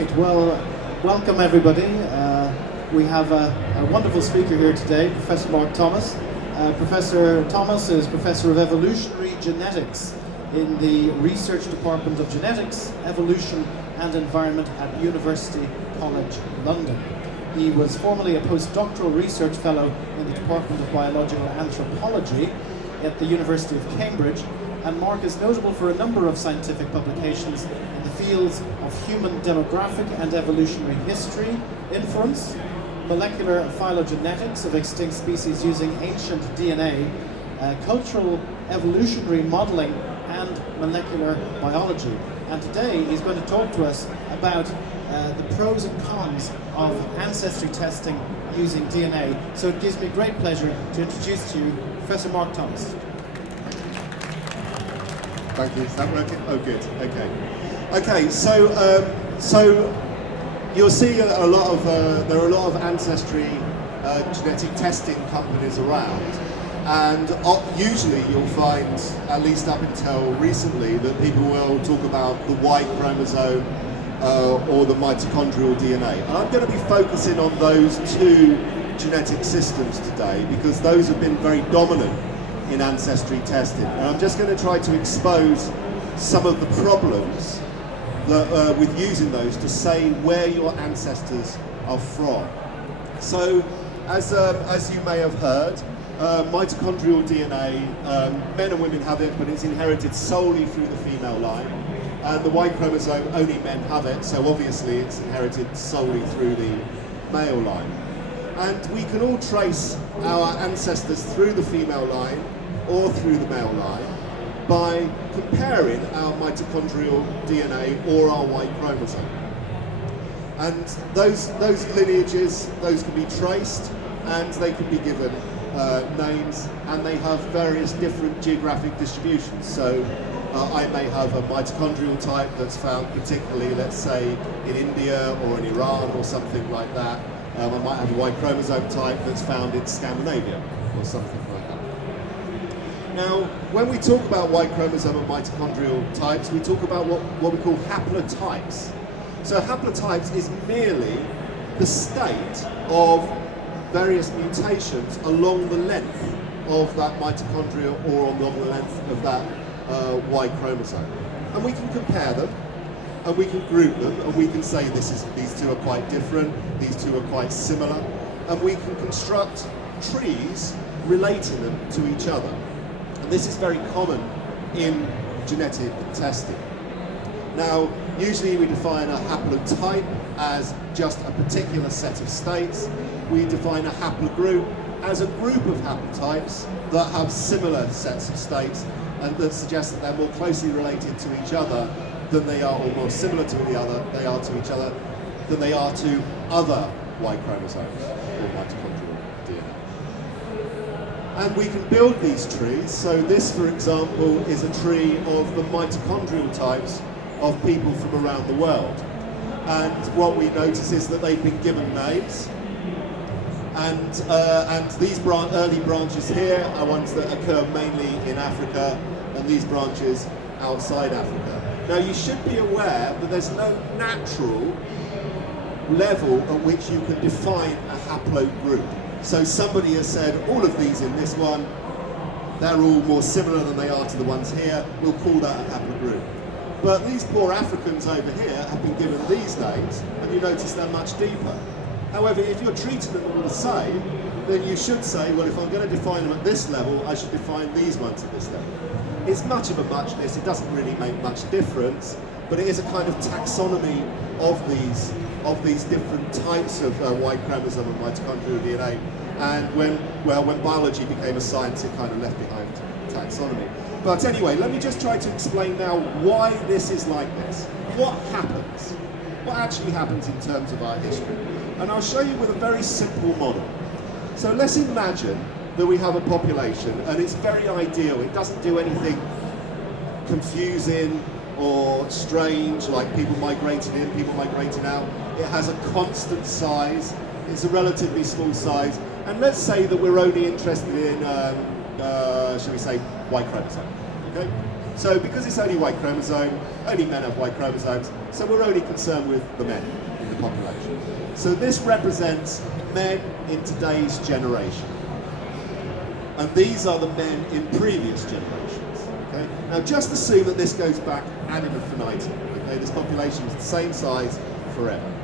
Great. Well, welcome everybody. We have a wonderful speaker here today, Professor Mark Thomas. Professor Thomas is Professor of Evolutionary Genetics in the Research Department of Genetics, Evolution and Environment at University College London. He was formerly a post-doctoral research fellow in the Department of Biological Anthropology at the University of Cambridge, and Mark is notable for a number of scientific publications in the fields of human demographic and evolutionary history, inference, molecular phylogenetics of extinct species using ancient DNA, cultural evolutionary modeling, and molecular biology. And today he's going to talk to us about the pros and cons of ancestry testing using DNA. So it gives me great pleasure to introduce to you Professor Mark Thomas. Thank you. Is that working? Oh, good. Okay. Okay. So you'll see there are a lot of ancestry genetic testing companies around, and usually you'll find, at least up until recently, that people will talk about the Y chromosome or the mitochondrial DNA. And I'm going to be focusing on those two genetic systems today because those have been very dominant in ancestry testing. And I'm just going to try to expose some of the problems that, with using those to say where your ancestors are from. So, as you may have heard, mitochondrial DNA, men and women have it, but it's inherited solely through the female line. And the Y chromosome, only men have it, so obviously it's inherited solely through the male line. And we can all trace our ancestors through the female line or through the male line by comparing our mitochondrial DNA or our Y chromosome. And those lineages, those can be traced and they can be given names, and they have various different geographic distributions. So I may have a mitochondrial type that's found particularly, let's say, in India or in Iran or something like that. I might have a Y chromosome type that's found in Scandinavia or something like that. Now, when we talk about Y chromosome and mitochondrial types, we talk about what we call haplotypes. So haplotypes is merely the state of various mutations along the length of that mitochondria or along the length of that Y chromosome. And we can compare them, and we can group them, and we can say these two are quite different, these two are quite similar, and we can construct trees relating them to each other. And this is very common in genetic testing. Now, usually we define a haplotype as just a particular set of states. We define a haplogroup as a group of haplotypes that have similar sets of states and that suggest that they're more closely related to each other than they are, or more similar to they are to each other than they are to other Y chromosomes or mitochondrial DNA. And we can build these trees. So this, for example, is a tree of the mitochondrial types of people from around the world. And what we notice is that they've been given names. And these early branches here are ones that occur mainly in Africa, and these branches outside Africa. Now, you should be aware that there's no natural level at which you can define a haplogroup. So somebody has said, all of these in this one, they're all more similar than they are to the ones here, we'll call that a haplogroup. But these poor Africans over here have been given these names, and you notice they're much deeper. However, if you're treating them all the same, then you should say, well, if I'm going to define them at this level, I should define these ones at this level. It's much of a muchness, it doesn't really make much difference, but it is a kind of taxonomy of these different types of Y chromosome and mitochondrial DNA. And when biology became a science, it kind of left behind taxonomy. But anyway, let me just try to explain now why this is like this. What happens? What actually happens in terms of our history? And I'll show you with a very simple model. So let's imagine that we have a population, and it's very ideal. It doesn't do anything confusing or strange, like people migrating in, people migrating out. It has a constant size. It's a relatively small size. And let's say that we're only interested in, shall we say, Y chromosome. Okay? So because it's only Y chromosome, only men have Y chromosomes, so we're only concerned with the men in the population. So this represents men in today's generation. And these are the men in previous generations. Okay? Now just assume that this goes back ad infinitum. Okay? This population is the same size forever.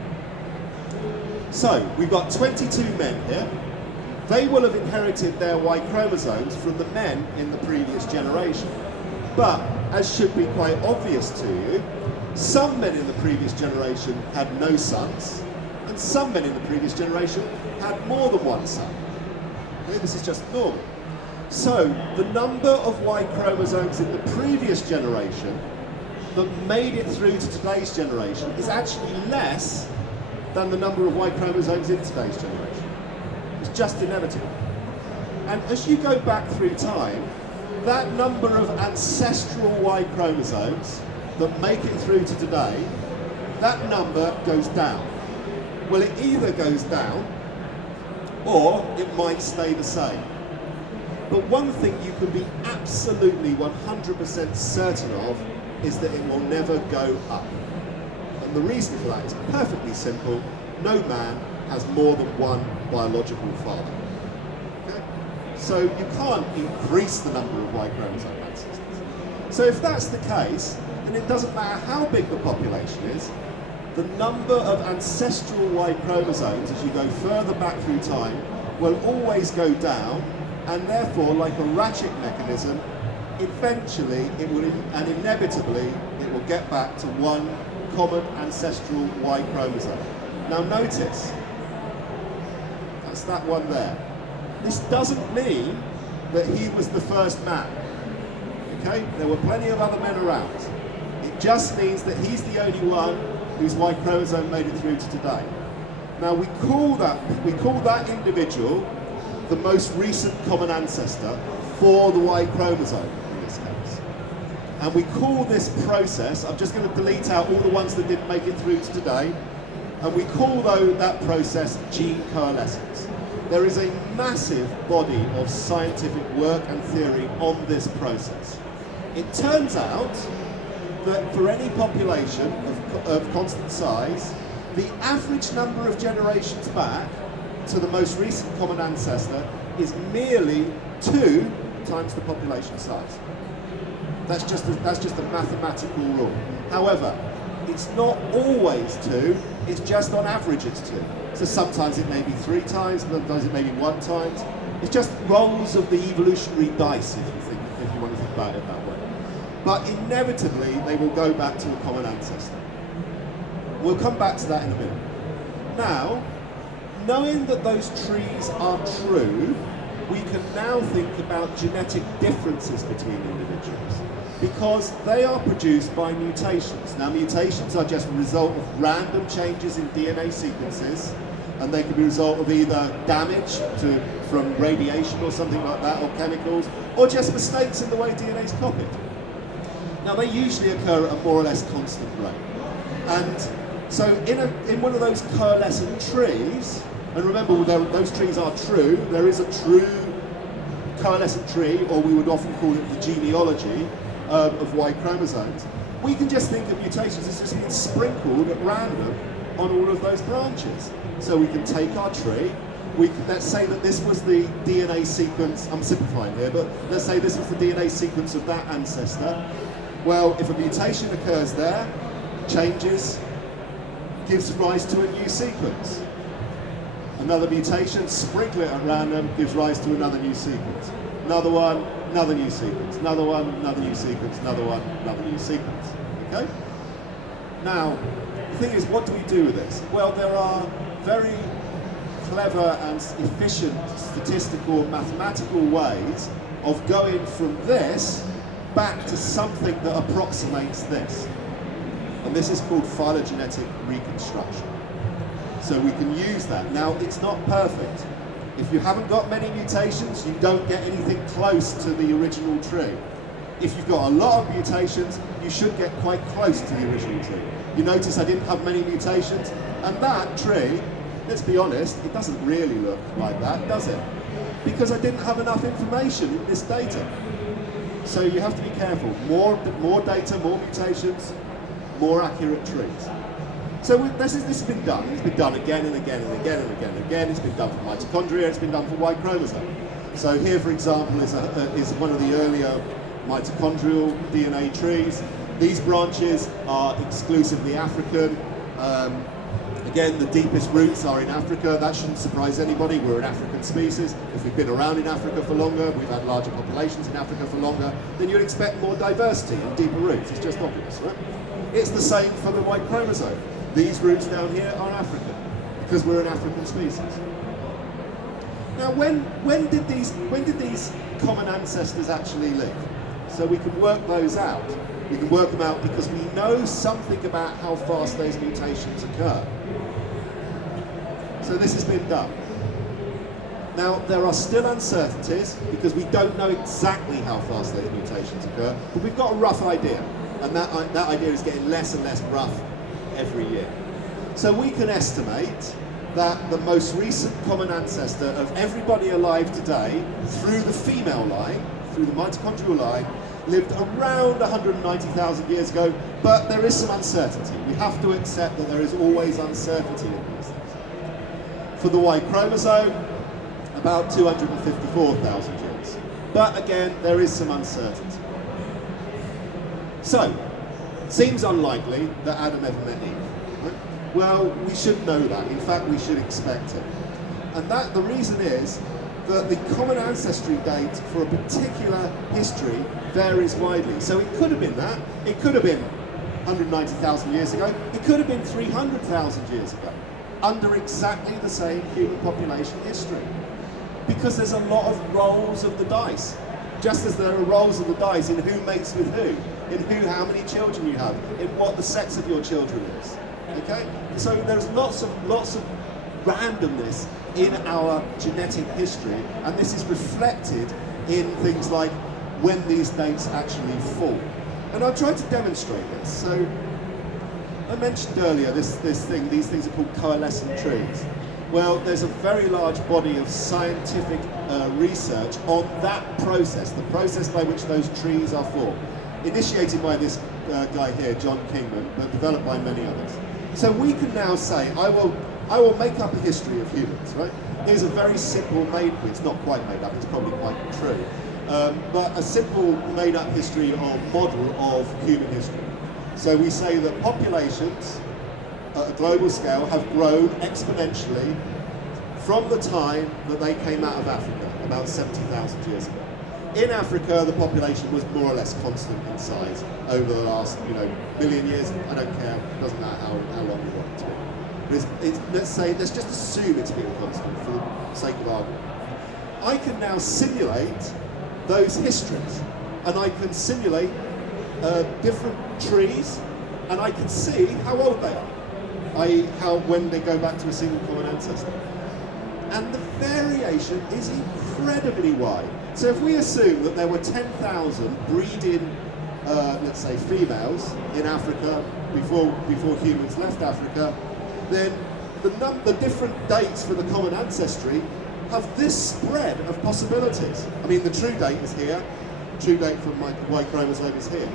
So we've got 22 men here. They will have inherited their Y chromosomes from the men in the previous generation. But, as should be quite obvious to you, some men in the previous generation had no sons, and some men in the previous generation had more than one son. Okay, this is just normal. So, the number of Y chromosomes in the previous generation that made it through to today's generation is actually less than the number of Y chromosomes in today's generation. It's just inevitable. And as you go back through time, that number of ancestral Y chromosomes that make it through to today, that number goes down. Well, it either goes down or it might stay the same. But one thing you can be absolutely 100% certain of is that it will never go up. And the reason for that is perfectly simple. No man has more than one biological father. Okay? So you can't increase the number of Y chromosome ancestors. So if that's the case, then it doesn't matter how big the population is, the number of ancestral Y chromosomes as you go further back through time will always go down, and therefore, like a ratchet mechanism, eventually it will, and inevitably, it will get back to one common ancestral Y chromosome. Now notice, that's that one there. This doesn't mean that he was the first man. Okay? There were plenty of other men around. It just means that he's the only one whose Y chromosome made it through to today. Now we call that individual the most recent common ancestor for the Y chromosome in this case. And we call this process, I'm just going to delete out all the ones that didn't make it through to today, and we call that process gene coalescence. There is a massive body of scientific work and theory on this process. It turns out that for any population of constant size, the average number of generations back to the most recent common ancestor is merely 2 times the population size. That's just a mathematical rule. However, it's not always 2, it's just on average it's 2. So sometimes it may be 3 times, sometimes it may be 1 times. It's just rolls of the evolutionary dice, if you want to think about it that way. But inevitably, they will go back to a common ancestor. We'll come back to that in a minute. Now, knowing that those trees are true, we can now think about genetic differences between individuals, because they are produced by mutations. Now, mutations are just a result of random changes in DNA sequences, and they can be a result of either damage from radiation or something like that, or chemicals, or just mistakes in the way DNA is copied. Now, they usually occur at a more or less constant rate. And so in one of those coalescent trees, and remember those trees are true, there is a true coalescent tree, or we would often call it the genealogy of Y chromosomes, we can just think of mutations as just being sprinkled at random on all of those branches. So we can take our tree, let's say that this was the DNA sequence, I'm simplifying here, but let's say this was the DNA sequence of that ancestor. Well, if a mutation occurs there, changes, gives rise to a new sequence. Another mutation, sprinkle it at random, gives rise to another new sequence. Another one, another new sequence. Another one, another new sequence. Another one, another new sequence. Okay? Now, the thing is, what do we do with this? Well, there are very clever and efficient statistical and mathematical ways of going from this back to something that approximates this. And this is called phylogenetic reconstruction. So we can use that. Now, it's not perfect. If you haven't got many mutations, you don't get anything close to the original tree. If you've got a lot of mutations, you should get quite close to the original tree. You notice I didn't have many mutations, and that tree, let's be honest, it doesn't really look like that, does it? Because I didn't have enough information in this data. So you have to be careful. More data, more mutations, more accurate trees. So this has been done. It's been done again and again and again and again and again. It's been done for mitochondria. It's been done for Y chromosome. So here, for example, is one of the earlier mitochondrial DNA trees. These branches are exclusively African. Again, the deepest roots are in Africa. That shouldn't surprise anybody. We're an African species. If we've been around in Africa for longer, we've had larger populations in Africa for longer, then you'd expect more diversity and deeper roots. It's just obvious, right? It's the same for the Y chromosome. These roots down here are African, because we're an African species. Now, when did these common ancestors actually live? So we can work those out. We can work them out because we know something about how fast those mutations occur. So this has been done. Now, there are still uncertainties because we don't know exactly how fast those mutations occur, but we've got a rough idea, and that idea is getting less and less rough every year. So we can estimate that the most recent common ancestor of everybody alive today, through the female line, through the mitochondrial line, lived around 190,000 years ago, but there is some uncertainty. We have to accept that there is always uncertainty in these things. For the Y chromosome, about 254,000 years. But again, there is some uncertainty. So, it seems unlikely that Adam ever met Eve. Right? Well, we should know that. In fact, we should expect it. And the reason is that the common ancestry date for a particular history varies widely. So it could have been that. It could have been 190,000 years ago. It could have been 300,000 years ago, under exactly the same human population history. Because there's a lot of rolls of the dice. Just as there are rolls of the dice in who mates with who, in how many children you have, in what the sex of your children is. Okay? So there's lots of randomness in our genetic history, and this is reflected in things like when these dates actually fall. And I've tried to demonstrate this. So I mentioned earlier these things are called coalescent trees. Well, there's a very large body of scientific research on that process, the process by which those trees are formed, initiated by this guy here, John Kingman, but developed by many others. So we can now say, I will make up a history of humans, right? Here's a very simple it's not quite made up, it's probably quite true, but a simple made up history or model of human history. So we say that populations at a global scale have grown exponentially from the time that they came out of Africa, about 70,000 years ago. In Africa, the population was more or less constant in size over the last, million years. I don't care, it doesn't matter how long you want it to be. But let's just assume it's been constant for the sake of argument. I can now simulate those histories, and I can simulate different trees, and I can see how old they are, i.e. when they go back to a single common ancestor. And the variation is incredibly wide. So if we assume that there were 10,000 breeding, let's say, females in Africa before humans left Africa, then the different dates for the common ancestry have this spread of possibilities. I mean, the true date is here, the true date from my Y chromosome is here,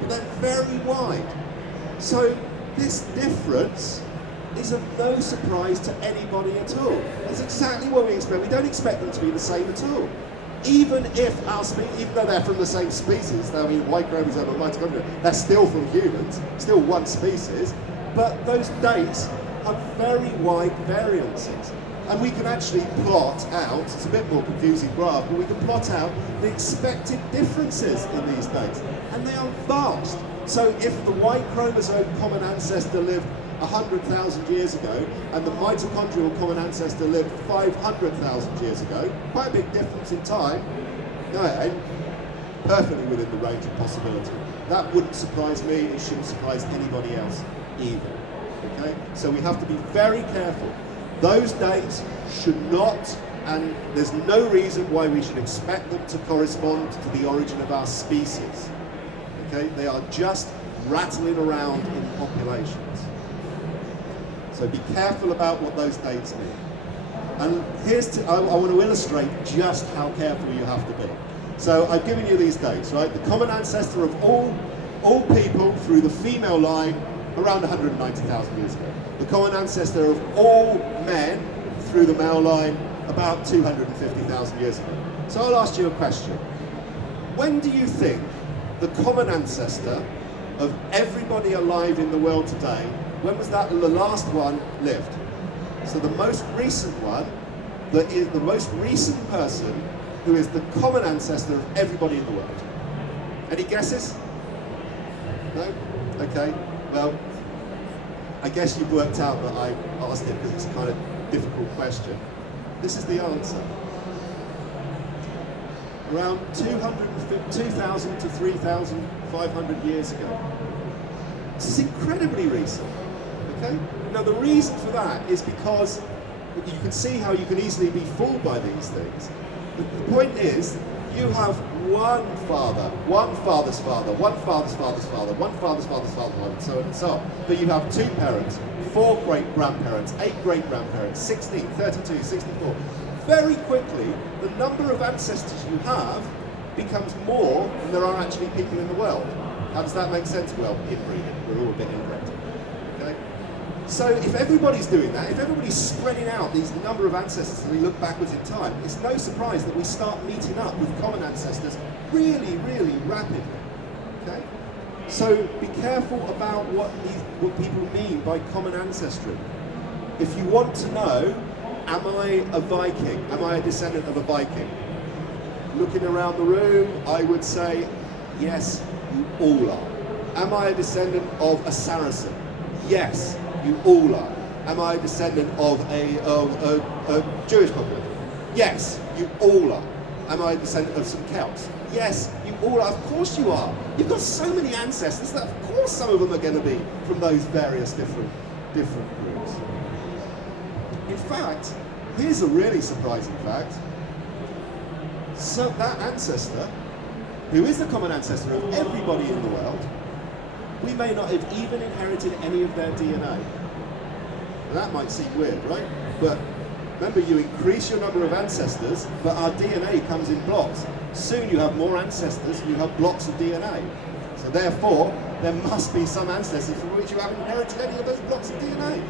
but they're very wide. So this difference is of no surprise to anybody at all. That's exactly what we expect. We don't expect them to be the same at all. Even if even though they're from the same species, I mean, Y chromosome and mitochondria, they're still from humans, still one species, but those dates have very wide variances. And we can actually plot out, it's a bit more confusing graph, but we can plot out the expected differences in these dates. And they are vast. So if the Y chromosome common ancestor lived 100,000 years ago, and the mitochondrial common ancestor lived 500,000 years ago, quite a big difference in time, no, it ain't. Perfectly within the range of possibility. That wouldn't surprise me, it shouldn't surprise anybody else either. Okay? So we have to be very careful. Those dates should not, and there's no reason why we should expect them to correspond to the origin of our species. Okay? They are just rattling around in populations. So be careful about what those dates mean. And I want to illustrate just how careful you have to be. So I've given you these dates, right? The common ancestor of all people through the female line around 190,000 years ago. The common ancestor of all men through the male line about 250,000 years ago. So I'll ask you a question. When do you think the common ancestor of everybody alive in the world today, when was that the last one lived? So the most recent one, that is the most recent person who is the common ancestor of everybody in the world. Any guesses? No? Okay. Well, I guess you've worked out that I asked it because it's a kind of difficult question. This is the answer. Around 2,000 to 3,500 years ago. This is incredibly recent. Okay? Now the reason for that is because you can see how you can easily be fooled by these things. The point is, you have one father, one father's father, one father's father's father, one father's father's father, and so on and so on. But you have 2 parents, 4 great-grandparents, 8 great-grandparents, 16, 32, 64. Very quickly, the number of ancestors you have becomes more than there are actually people in the world. How does that make sense? Well, inbreeding. We're all a bit inbred. Okay? So if everybody's doing that, if everybody's spreading out these number of ancestors and we look backwards in time, it's no surprise that we start meeting up with common ancestors really, really rapidly. Okay? So be careful about what people mean by common ancestry. If you want to know, am I a Viking? Am I a descendant of a Viking? Looking around the room, I would say, yes, you all are. Am I a descendant of a Saracen? Yes, you all are. Am I a descendant of a Jewish population? Yes, you all are. Am I a descendant of some Celts? Yes, you all are. Of course you are. You've got so many ancestors that of course some of them are going to be from those various different groups. In fact, here's a really surprising fact. So that ancestor, who is the common ancestor of everybody in the world, we may not have even inherited any of their DNA. That might seem weird, right? But remember, you increase your number of ancestors, but our DNA comes in blocks. Soon you have more ancestors, you have blocks of DNA. So therefore, there must be some ancestors from which you haven't inherited any of those blocks of DNA.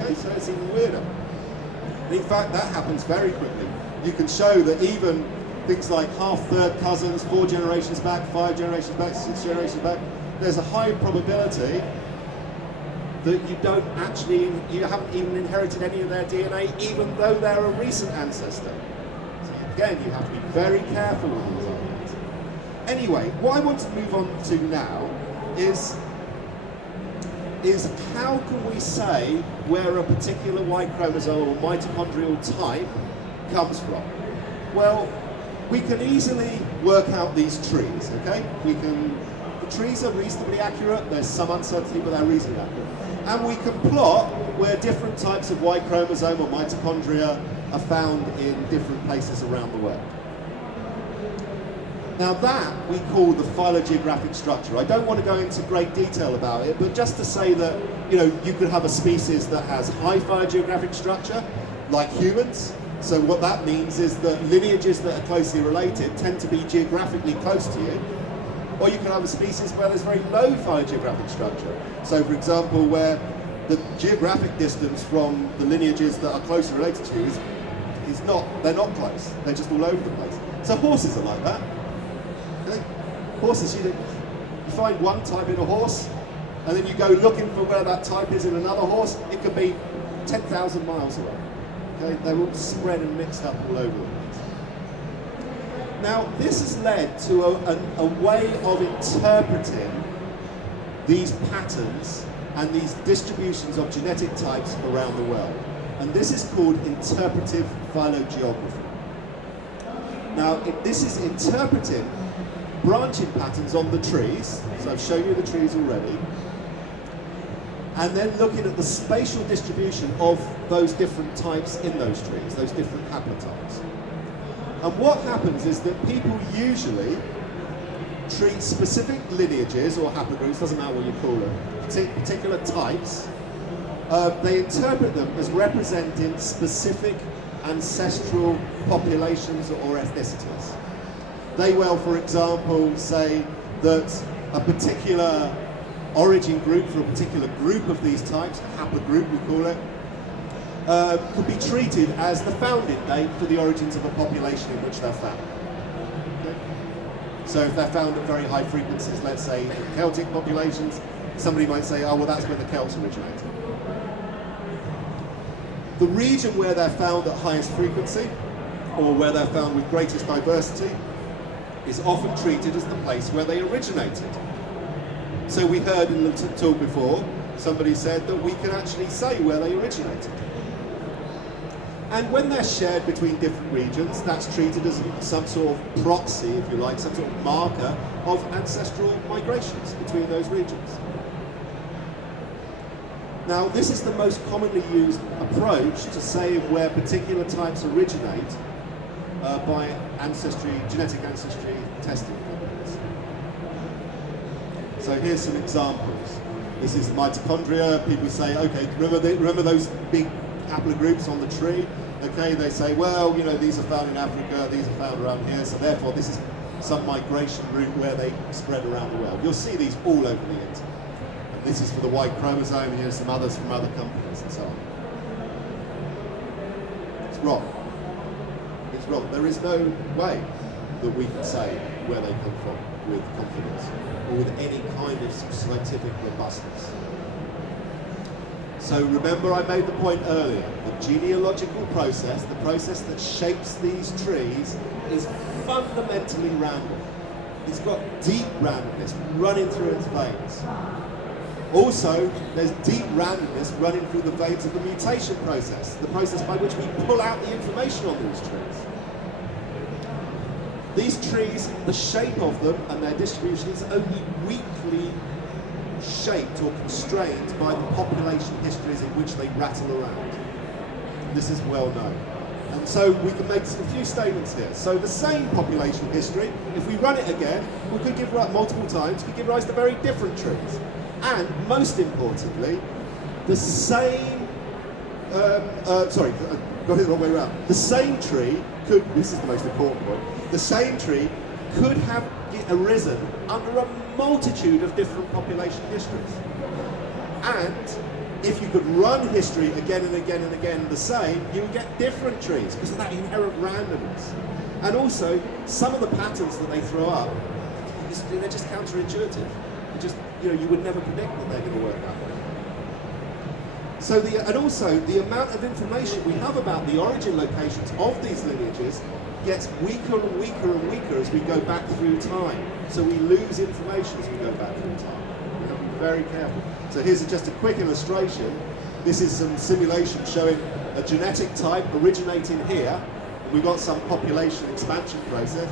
Okay, so it's even weirder. And in fact, that happens very quickly. You can show that even things like half, third cousins, 4 generations back, 5 generations back, 6 generations back, there's a high probability that you haven't even inherited any of their DNA, even though they're a recent ancestor. So again, you have to be very careful with these arguments. Anyway, what I want to move on to now is how can we say where a particular Y chromosome or mitochondrial type comes from? Well, we can easily work out these trees, okay? The trees are reasonably accurate, there's some uncertainty, but they're reasonably accurate. And we can plot where different types of Y chromosome or mitochondria are found in different places around the world. Now that we call the phylogeographic structure. I don't want to go into great detail about it, but just to say that, you could have a species that has high phylogeographic structure, like humans. So what that means is that lineages that are closely related tend to be geographically close to you. Or you can have a species where there's very low phylogeographic structure. So for example, where the geographic distance from the lineages that are closely related to you they're not close, they're just all over the place. So horses are like that. Okay? Horses, you find one type in a horse, and then you go looking for where that type is in another horse, it could be 10,000 miles away. Okay? They're all spread and mixed up all over the place. Now, this has led to a way of interpreting these patterns and these distributions of genetic types around the world. And this is called interpretive phylogeography. Now, this is interpreting branching patterns on the trees. So I've shown you the trees already. And then looking at the spatial distribution of those different types in those trees, those different haplotypes. And what happens is that people usually treat specific lineages or haplogroups, doesn't matter what you call them, particular types, they interpret them as representing specific ancestral populations or ethnicities. They will, for example, say that a particular origin group for a particular group of these types, a haplogroup we call it, could be treated as the founding date for the origins of a population in which they're found. Okay? So if they're found at very high frequencies, let's say in Celtic populations, somebody might say, oh, well, that's where the Celts originated. The region where they're found at highest frequency, or where they're found with greatest diversity, is often treated as the place where they originated. So we heard in the talk before, somebody said that we can actually say where they originated. And when they're shared between different regions, that's treated as some sort of proxy, if you like, some sort of marker of ancestral migrations between those regions. Now, this is the most commonly used approach to saying where particular types originate by genetic ancestry testing companies. So here's some examples. This is mitochondria. People say, okay, remember those big haplogroups on the tree? Okay, they say, well, you know, these are found in Africa, these are found around here, so therefore this is some migration route where they spread around the world. You'll see these all over the internet. And this is for the Y chromosome, and here's some others from other companies and so on. It's wrong. It's wrong. There is no way that we can say where they come from with confidence or with any kind of scientific robustness. So remember I made the point earlier, the genealogical process, the process that shapes these trees, is fundamentally random. It's got deep randomness running through its veins. Also, there's deep randomness running through the veins of the mutation process, the process by which we pull out the information on these trees. These trees, the shape of them and their distribution is only weakly shaped or constrained by the population histories in which they rattle around. This is well known. And so we can make a few statements here. So the same population history, if we run it again, we could give rise multiple times, could give rise to very different trees. And most importantly, the same, got it the wrong way around. The same tree could, this is the most important point, the same tree could have arisen under a multitude of different population histories. And if you could run history again and again and again the same, you would get different trees because of that inherent randomness. And also, some of the patterns that they throw up, they're just counterintuitive. You would never predict that they're going to work that way. So and also, the amount of information we have about the origin locations of these lineages gets weaker and weaker and weaker as we go back through time. So we lose information as we go back through time. We have to be very careful. So here's just a quick illustration. This is some simulation showing a genetic type originating here. We've got some population expansion process.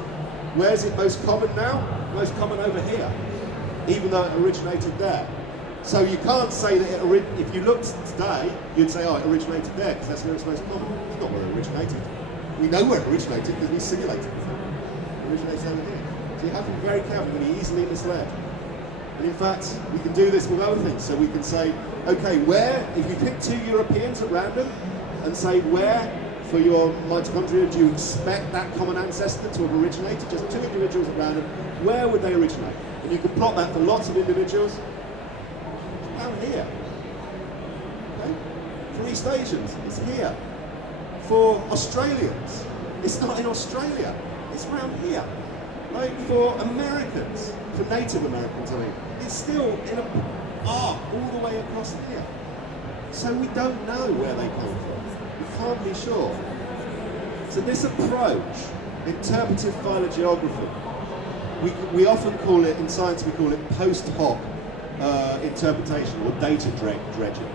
Where is it most common now? Most common over here, even though it originated there. So you can't say that if you looked today, you'd say, oh, it originated there because that's where it's most common. It's not where it originated. We know where it originated because we simulated it. It originates over here. So you have to be very careful, you're going to be easily misled. And in fact, we can do this with other things. So we can say, okay, if you pick two Europeans at random and say where for your mitochondria do you expect that common ancestor to have originated, just two individuals at random, where would they originate? And you can plot that for lots of individuals. Down here. Okay? For East Asians, it's here. For Australians, it's not in Australia, it's around here. Right? For Americans, for Native Americans, it's still in an arc all the way across here. So we don't know where they come from. We can't be sure. So this approach, interpretive phylogeography, we often call it, in science we call it post hoc interpretation or data dredging.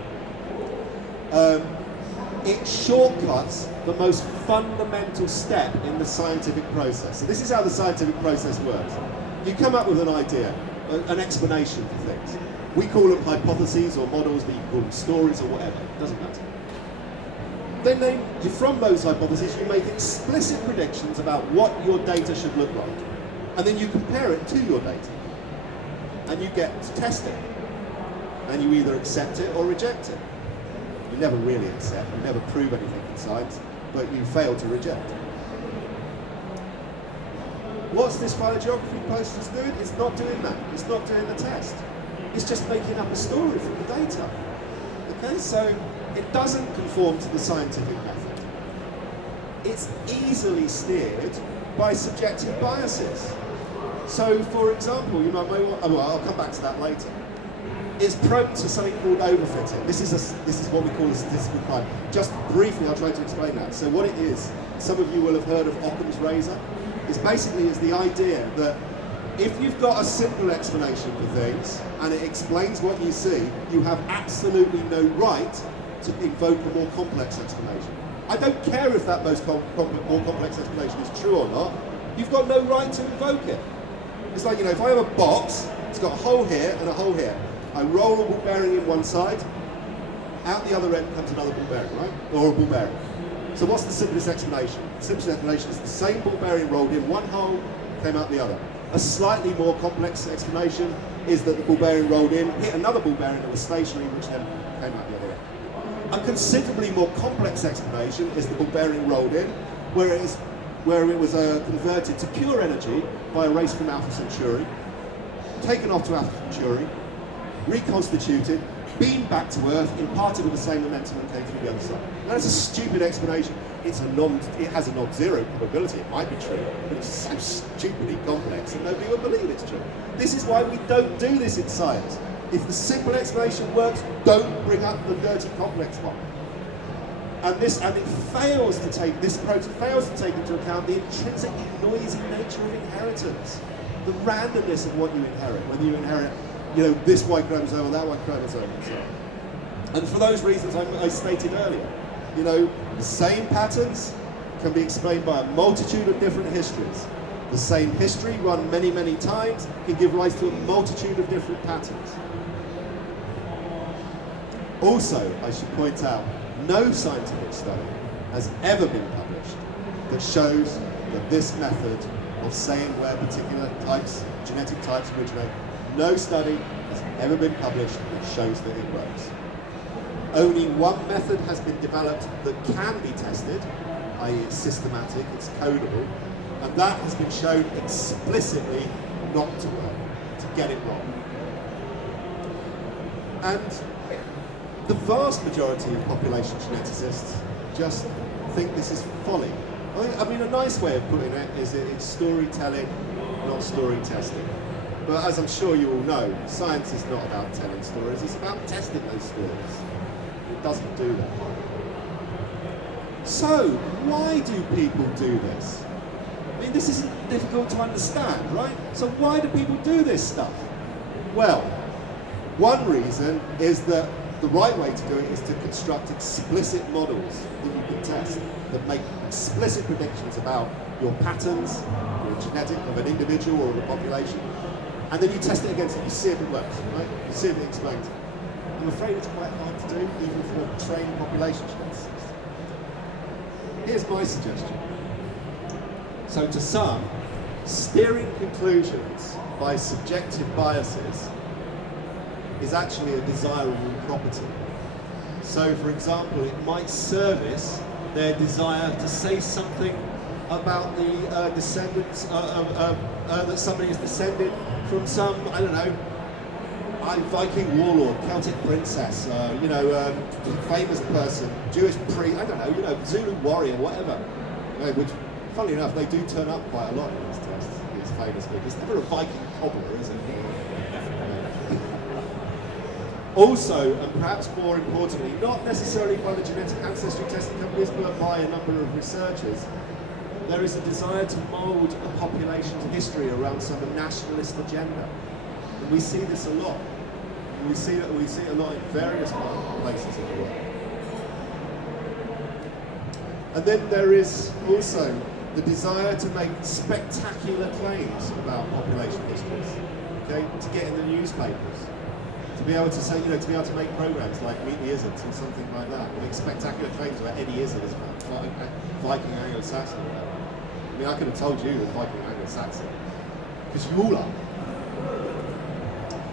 It shortcuts the most fundamental step in the scientific process. So this is how the scientific process works. You come up with an idea, an explanation for things. We call them hypotheses or models, but you can call them stories or whatever, it doesn't matter. Then from those hypotheses, you make explicit predictions about what your data should look like. And then you compare it to your data. And you get to test it. And you either accept it or reject it. You never really accept, you never prove anything in science, but you fail to reject. What's this phylogeography process doing? It's not doing that. It's not doing the test. It's just making up a story from the data. Okay, so it doesn't conform to the scientific method. It's easily steered by subjective biases. So, for example, you might well, I'll come back to that later. It's prone to something called overfitting. This is what we call a statistical crime. Just briefly, I'll try to explain that. So, what it is, some of you will have heard of Occam's razor. It's basically the idea that if you've got a simple explanation for things and it explains what you see, you have absolutely no right to invoke a more complex explanation. I don't care if that more complex explanation is true or not. You've got no right to invoke it. It's like, if I have a box, it's got a hole here and a hole here. I roll a ball bearing in one side, out the other end comes another ball bearing, right? Or a ball bearing. So what's the simplest explanation? The simplest explanation is the same ball bearing rolled in one hole, came out the other. A slightly more complex explanation is that the ball bearing rolled in, hit another ball bearing that was stationary, which then came out the other end. A considerably more complex explanation is the ball bearing rolled in, where it was converted to pure energy by a race from Alpha Centauri, taken off to Alpha Centauri, reconstituted, beamed back to Earth, imparted with the same momentum and came through the other side. Now, that's a stupid explanation. It has a non-zero probability. It might be true, but it's so stupidly complex that nobody will believe it's true. This is why we don't do this in science. If the simple explanation works, don't bring up the dirty complex one. And this approach fails to take into account the intrinsically noisy nature of inheritance, the randomness of what you inherit, whether you inherit, this Y chromosome or that Y chromosome and so on. And for those reasons I stated earlier, the same patterns can be explained by a multitude of different histories. The same history run many, many times can give rise to a multitude of different patterns. Also, I should point out, no scientific study has ever been published that shows that this method of saying where particular genetic types originate, no study has ever been published that shows that it works. Only one method has been developed that can be tested, i.e. it's systematic, it's codable, and that has been shown explicitly not to work, to get it wrong. And the vast majority of population geneticists just think this is folly. I mean, a nice way of putting it is that it's storytelling, not story testing. But as I'm sure you all know, science is not about telling stories, it's about testing those stories. It doesn't do that. So, why do people do this? I mean, this isn't difficult to understand, right? So why do people do this stuff? Well, one reason is that the right way to do it is to construct explicit models that you can test, that make explicit predictions about your patterns, your genetic of an individual or of a population, and then you test it against it, you see if it works, right? You see if it explains it. I'm afraid it's quite hard to do, even for trained population geneticists. Here's my suggestion. So to some, steering conclusions by subjective biases is actually a desirable property. So for example, it might service their desire to say something about the descendants, that somebody is descended from some, I don't know, Viking warlord, Celtic princess, famous person, Jewish priest, I don't know, Zulu warrior, whatever. Which, funnily enough, they do turn up quite a lot in these tests, these famous people. It's never a Viking cobbler, is it? Also, and perhaps more importantly, not necessarily by the genetic ancestry testing companies, but by a number of researchers, there is a desire to mould a population's history around some nationalist agenda. And we see this a lot. We see it a lot in various places in the world. And then there is also the desire to make spectacular claims about population histories, okay, to get in the newspapers, to be able to say, to be able to make programs like Meet the Izzards and something like that, make spectacular claims about Eddie Izzard as Viking Anglo-Saxon. I mean, I could have told you that Viking Anglo-Saxon, because you all are.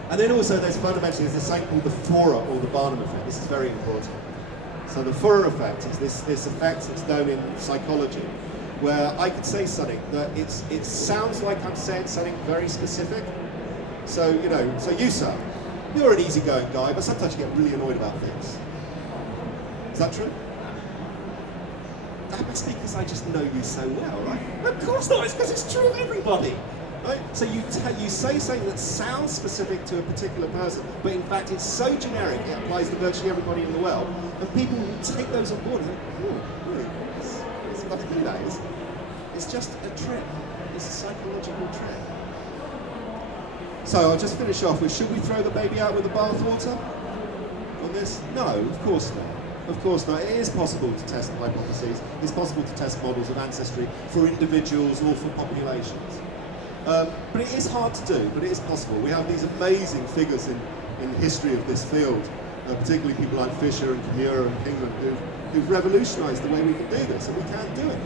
And then also there's this thing called the Forer or the Barnum effect. This is very important. So the Forer effect is this effect that's known in psychology, where I could say something that it sounds like I'm saying something very specific. So, so you, sir, you're an easygoing guy, but sometimes you get really annoyed about things. Is that true? That's because I just know you so well, right? Of course not, it's because it's true of everybody. Right? So you say something that sounds specific to a particular person, but in fact it's so generic it applies to virtually everybody in the world, and people will take those on board and think, oh, really? It's got to do that, is it? It's just a trick. It's a psychological trick. So I'll just finish off with, should we throw the baby out with the bathwater on this? No, of course not. Of course not. It is possible to test hypotheses. It's possible to test models of ancestry for individuals or for populations. But it is hard to do, but it is possible. We have these amazing figures in the history of this field, particularly people like Fisher and Kimura and Kingman, who've revolutionised the way we can do this, and we can do it.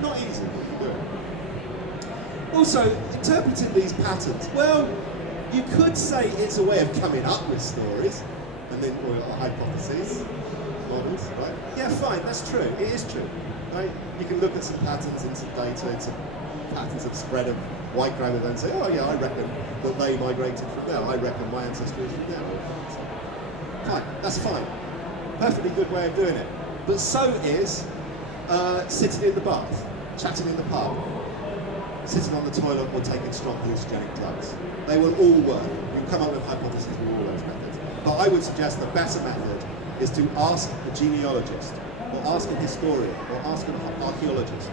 Not easy, but we can do it. Also, interpreting these patterns, well, you could say it's a way of coming up with stories, and then, or hypotheses, models, right? Yeah, fine, that's true, it is true, right? You can look at some patterns and some data and some patterns of spread of white grammar and say, oh yeah, I reckon that they migrated from there, I reckon my ancestry is from there. Fine, that's fine. Perfectly good way of doing it. But so is sitting in the bath, chatting in the pub, sitting on the toilet or taking strong hallucinogenic drugs. They will all work. You'll come up with hypotheses with all those methods. But I would suggest the better method is to ask a genealogist, or ask a historian, or ask an archaeologist,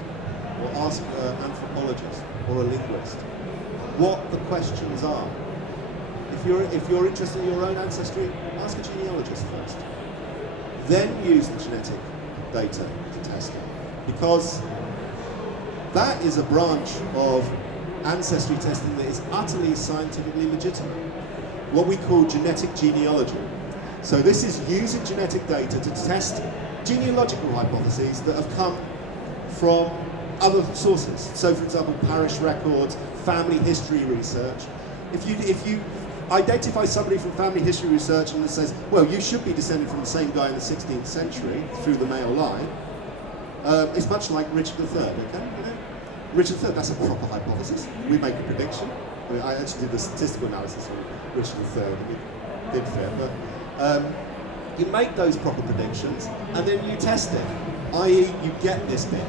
or ask an anthropologist, or a linguist, what the questions are. If you're interested in your own ancestry, ask a genealogist first. Then use the genetic data to test it. Because that is a branch of ancestry testing that is utterly scientifically legitimate. What we call genetic genealogy. So this is using genetic data to test genealogical hypotheses that have come from other sources. So for example, parish records, family history research. If you identify somebody from family history research and it says, well, you should be descended from the same guy in the 16th century through the male line, it's much like Richard III, okay? Richard III, that's a proper hypothesis. We make a prediction. I mean, I actually did the statistical analysis on Richard III, and it did fit, but you make those proper predictions and then you test it, i.e. you get this bit,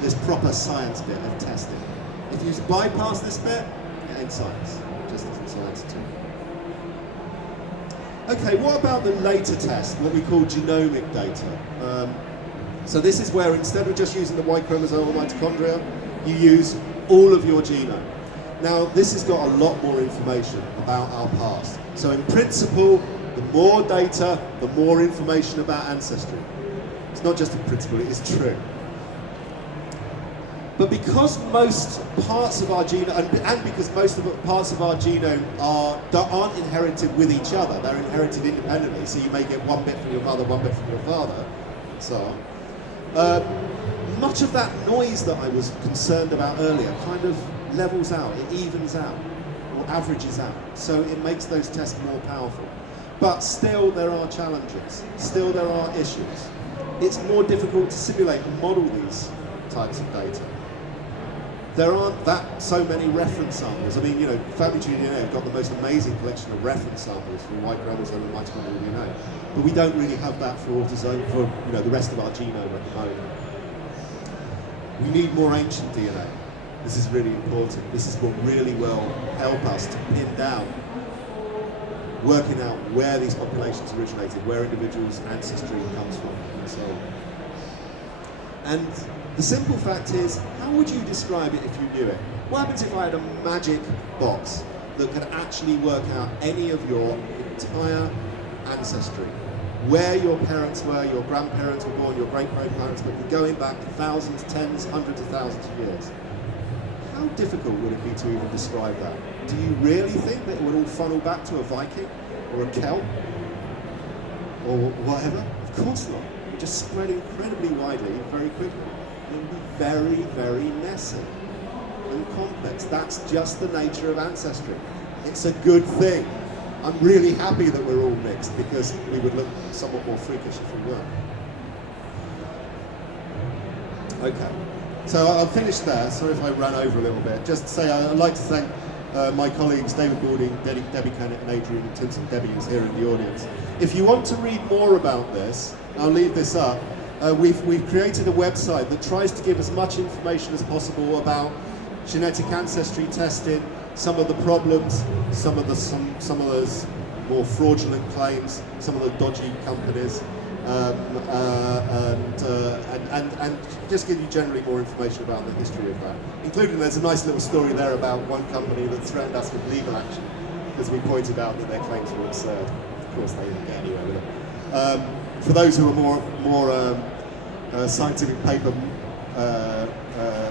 this proper science bit of testing. If you bypass this bit, it ain't science, just as in science too. Okay, what about the later test, what we call genomic data? So this is where instead of just using the Y chromosome or mitochondria, you use all of your genome. Now, this has got a lot more information about our past. So in principle, the more data, the more information about ancestry. It's not just in principle, it is true. But because most parts of our genome, and because most of the parts of our genome aren't inherited with each other, they're inherited independently, so you may get one bit from your mother, one bit from your father, and so on. Much of that noise that I was concerned about earlier kind of levels out, it evens out, or averages out, so it makes those tests more powerful. But still there are challenges, still there are issues. It's more difficult to simulate and model these types of data. There aren't that so many reference samples. I mean, Family Tree DNA have got the most amazing collection of reference samples for white chromosome and mitochondrial DNA, but we don't really have that for autosome, for the rest of our genome at the moment. We need more ancient DNA. This is really important. This is what really will help us to pin down, working out where these populations originated, where individuals' ancestry comes from, and so on. And the simple fact is, how would you describe it if you knew it? What happens if I had a magic box that could actually work out any of your entire ancestry? Where your parents were, your grandparents were born, your great-grandparents, but going back thousands, tens, hundreds of thousands of years. How difficult would it be to even describe that? Do you really think that it would all funnel back to a Viking or a Celt or whatever? Of course not. It would just spread incredibly widely very quickly. It would be very, very messy and complex. That's just the nature of ancestry. It's a good thing. I'm really happy that we're all mixed because we would look somewhat more freakish if we weren't. Okay. So I'll finish there. Sorry if I ran over a little bit. Just to say I'd like to thank my colleagues David Balding, Debbie Kennett and Adrian Tinson. Debbie is here in the audience. If you want to read more about this, I'll leave this up. We've created a website that tries to give as much information as possible about genetic ancestry testing, some of the problems, some of those more fraudulent claims, some of the dodgy companies, and just give you generally more information about the history of that. Including, there's a nice little story there about one company that threatened us with legal action because we pointed out that their claims were absurd. Of course, they didn't get anywhere with it. For those who are more scientific paper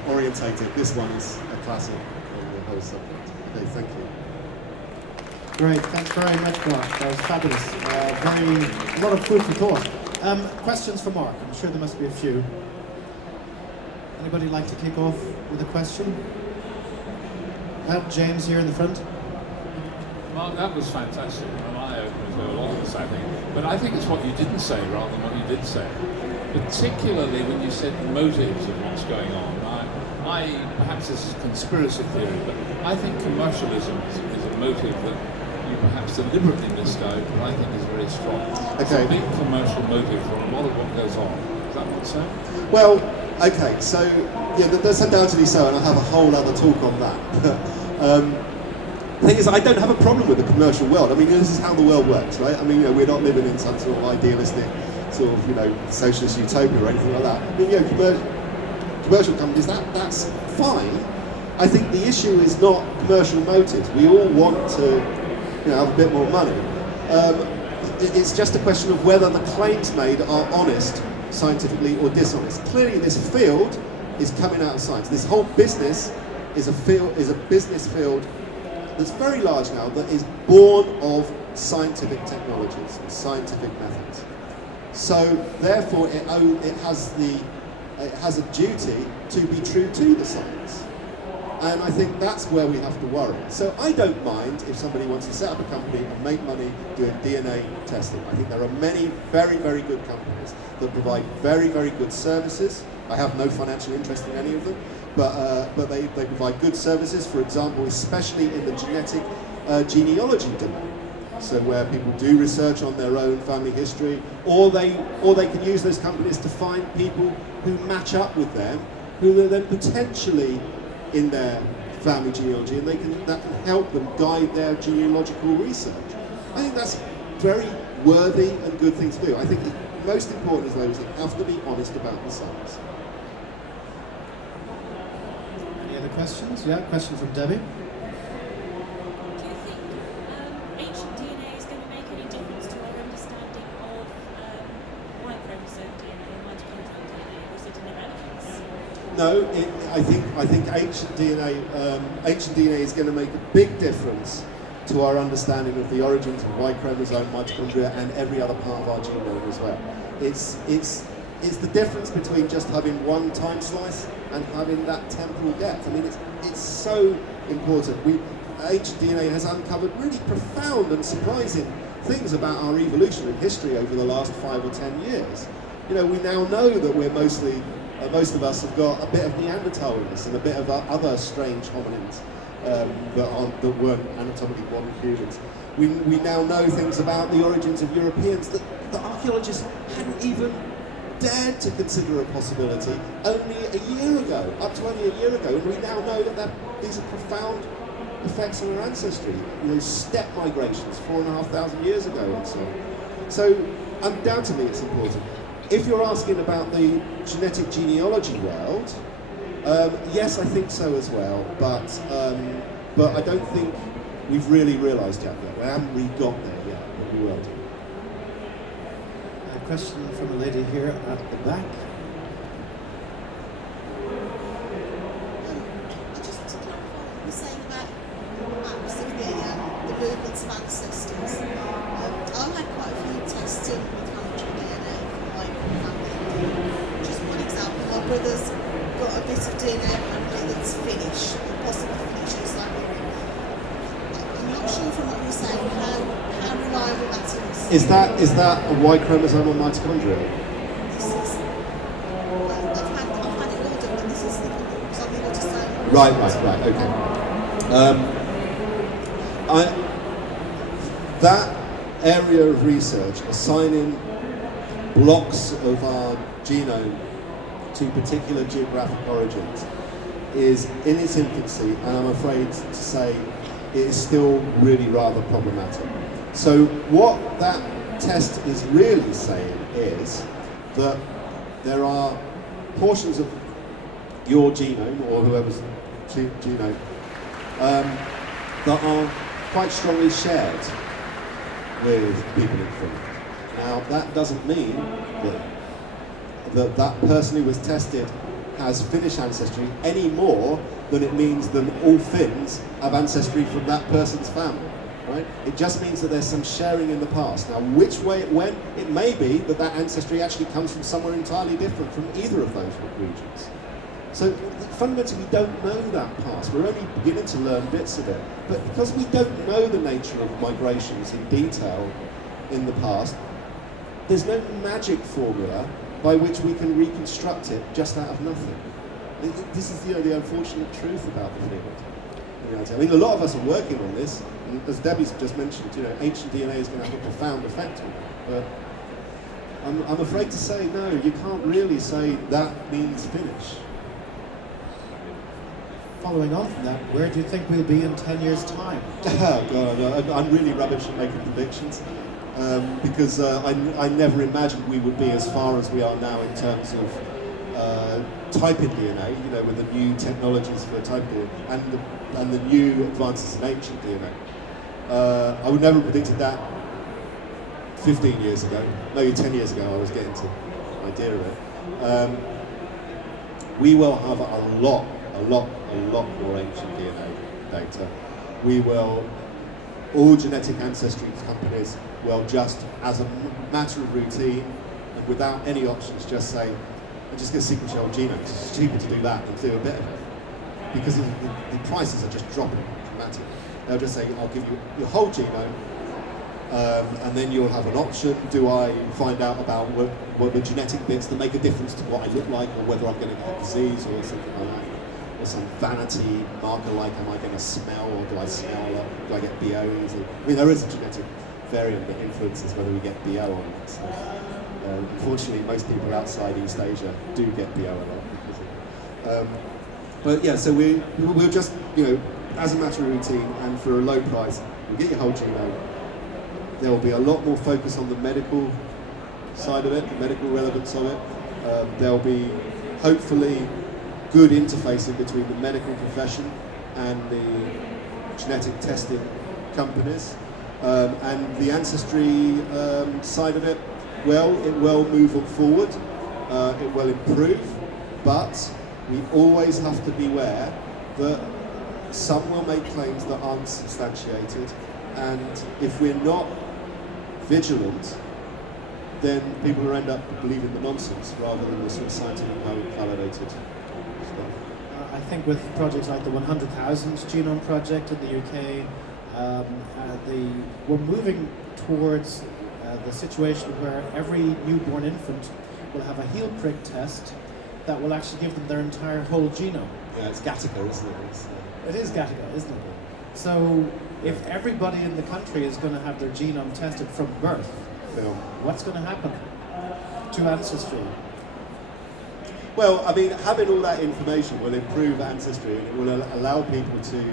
orientated, this one is a classic on the whole subject. Okay, thank you. Great, thanks very much, Mark. That was fabulous. A lot of food for thought. Questions for Mark? I'm sure there must be a few. Anybody like to kick off with a question? James here in the front. Mark, that was fantastic. An eye-opener to a lot of this, I think. But I think it's what you didn't say rather than what you did say. Particularly when you said the motives of what's going on. Perhaps this is conspiracy theory, but I think commercialism is a motive that you perhaps deliberately missed out, but I think is very strong. It's a big commercial motive for a lot of what goes on. Is that not so? Well, okay, so yeah, that's undoubtedly so, and I'll have a whole other talk on that. The thing is, I don't have a problem with the commercial world. I mean, this is how the world works, right? I mean, we're not living in some sort of idealistic, sort of, socialist utopia or anything like that. I mean, commercial companies, that's fine. I think the issue is not commercial motives. We all want to, have a bit more money. It's just a question of whether the claims made are honest, scientifically, or dishonest. Clearly, this field is coming out of science. This whole business is a business field that's very large now, that is born of scientific technologies and scientific methods. So, therefore, it has a duty to be true to the science. And I think that's where we have to worry. So I don't mind if somebody wants to set up a company and make money doing DNA testing. I think there are many very, very good companies that provide very, very good services. I have no financial interest in any of them, but they provide good services, for example, especially in the genetic genealogy domain. So where people do research on their own family history, or they can use those companies to find people who match up with them, who are then potentially in their family genealogy, and that can help them guide their genealogical research. I think that's very worthy and good thing to do. I think the most important is those that have to be honest about the science. Any other questions? Yeah, question from Debbie. Do you think ancient DNA is going to make any difference to our understanding of Y chromosome DNA and mitochondrial DNA, or is it irrelevance? No, I think ancient DNA is going to make a big difference to our understanding of the origins of Y chromosome, mitochondria, and every other part of our genome as well. It's the difference between just having one time slice and having that temporal depth. I mean, it's so important. Ancient DNA has uncovered really profound and surprising things about our evolution and history over the last 5 or 10 years. We now know that we're most of us have got a bit of Neanderthal in us and a bit of other strange hominins that weren't anatomically modern humans. We now know things about the origins of Europeans that the archaeologists hadn't even dared to consider a possibility only a year ago, up to only a year ago, and we now know that these are profound effects on our ancestry. Steppe migrations 4,500 years ago and so on. So undoubtedly it's important. If you're asking about the genetic genealogy world, yes, I think so as well, but I don't think we've really realised yet. We haven't really got there yet, but we will do. A question from a lady here at the back. Just to clarify, you were saying about the movements of ancestors. I had quite a few tests done with family DNA from my family. Just one example, my brother's got a bit of DNA apparently that's Finnish, possibly Finnish or Siberian. I'm not sure from what you're saying how reliable that is. Is that a Y chromosome or mitochondria? This is, I've had it all done, but this is the Right, okay. That area of research, assigning blocks of our genome to particular geographic origins, is in its infancy, and I'm afraid to say it is still really rather problematic. So what that test is really saying is that there are portions of your genome, or whoever's genome, that are quite strongly shared with people in Finland. Now, that doesn't mean that person who was tested has Finnish ancestry any more than it means that all Finns have ancestry from that person's family, right? It just means that there's some sharing in the past. Now, which way it went, it may be that ancestry actually comes from somewhere entirely different from either of those regions. So fundamentally, we don't know that past. We're only beginning to learn bits of it. But because we don't know the nature of migrations in detail in the past, there's no magic formula by which we can reconstruct it just out of nothing. This is the unfortunate truth about the field. I mean, a lot of us are working on this, and as Debbie's just mentioned, ancient DNA is going to have a profound effect on it. But I'm afraid to say, no, you can't really say that means Finnish. Following on from that, where do you think we'll be in 10 years' time? Oh God, I'm really rubbish at making predictions. Because I never imagined we would be as far as we are now in terms of typing DNA, with the new technologies for typing DNA and the new advances in ancient DNA. I would never have predicted that 15 years ago, maybe 10 years ago I was getting to the idea of it. We will have a lot more ancient DNA data. All genetic ancestry companies will just, as a matter of routine and without any options, just say, I'm just going to sequence your whole genome, because it's cheaper to do that than to do a bit of it. Because the prices are just dropping dramatically. They'll just say, I'll give you your whole genome, and then you'll have an option. Do I find out about what the genetic bits that make a difference to what I look like, or whether I'm going to get a disease or something like that? Or some vanity marker like, am I going to smell, or do I smell a lot? Do I get BO easily? I mean, there is a genetic variant that influences whether we get BO or not. So, unfortunately, most people outside East Asia do get BO a lot. But yeah, so we'll just, as a matter of routine and for a low price, we'll get your whole genome. There will be a lot more focus on the medical side of it, the medical relevance of it. There'll be, hopefully, good interfacing between the medical profession and the genetic testing companies. And the ancestry side of it, it will move forward, it will improve, but we always have to beware that some will make claims that aren't substantiated, and if we're not vigilant, then people will end up believing the nonsense rather than the sort of scientifically validated stuff. I think with projects like the 100,000 Genome Project in the UK, we're moving towards the situation where every newborn infant will have a heel prick test that will actually give them their entire whole genome. Yeah, it's Gattaca, isn't it? It is Gattaca, isn't it? So if everybody in the country is going to have their genome tested from birth, what's going to happen to Ancestry? Well, I mean, having all that information will improve Ancestry, and it will allow people to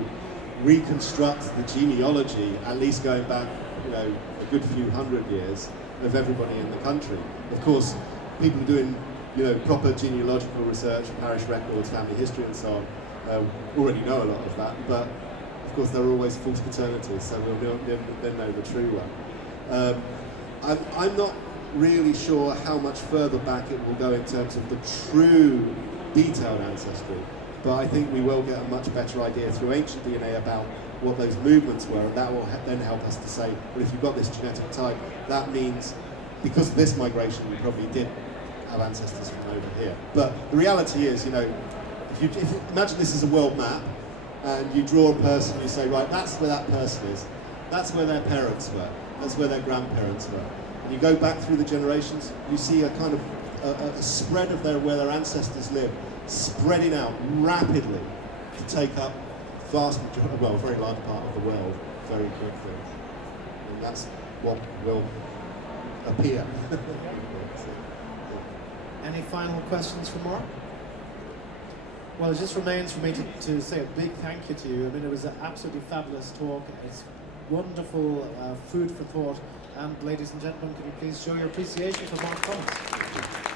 reconstruct the genealogy, at least going back, a good few hundred years, of everybody in the country. Of course, people doing, proper genealogical research, parish records, family history, and so on, already know a lot of that. But of course, there are always false paternities, so we'll then know the true one. I'm not really sure how much further back it will go in terms of the true detailed ancestry, but I think we will get a much better idea through ancient DNA about what those movements were, and that will then help us to say, well, if you've got this genetic type, that means because of this migration, you probably did have ancestors from over here. But the reality is, if you imagine this is a world map, and you draw a person, you say, right, that's where that person is, that's where their parents were, that's where their grandparents were. And you go back through the generations, you see a kind of a spread of where their ancestors live, spreading out rapidly to take up vast majority, well, a very large part of the world very quickly. And that's what will appear. Any final questions for Mark? Well, it just remains for me to say a big thank you to you. I mean, it was an absolutely fabulous talk. It's wonderful food for thought. And ladies and gentlemen, can you please show your appreciation for Mark Thomas?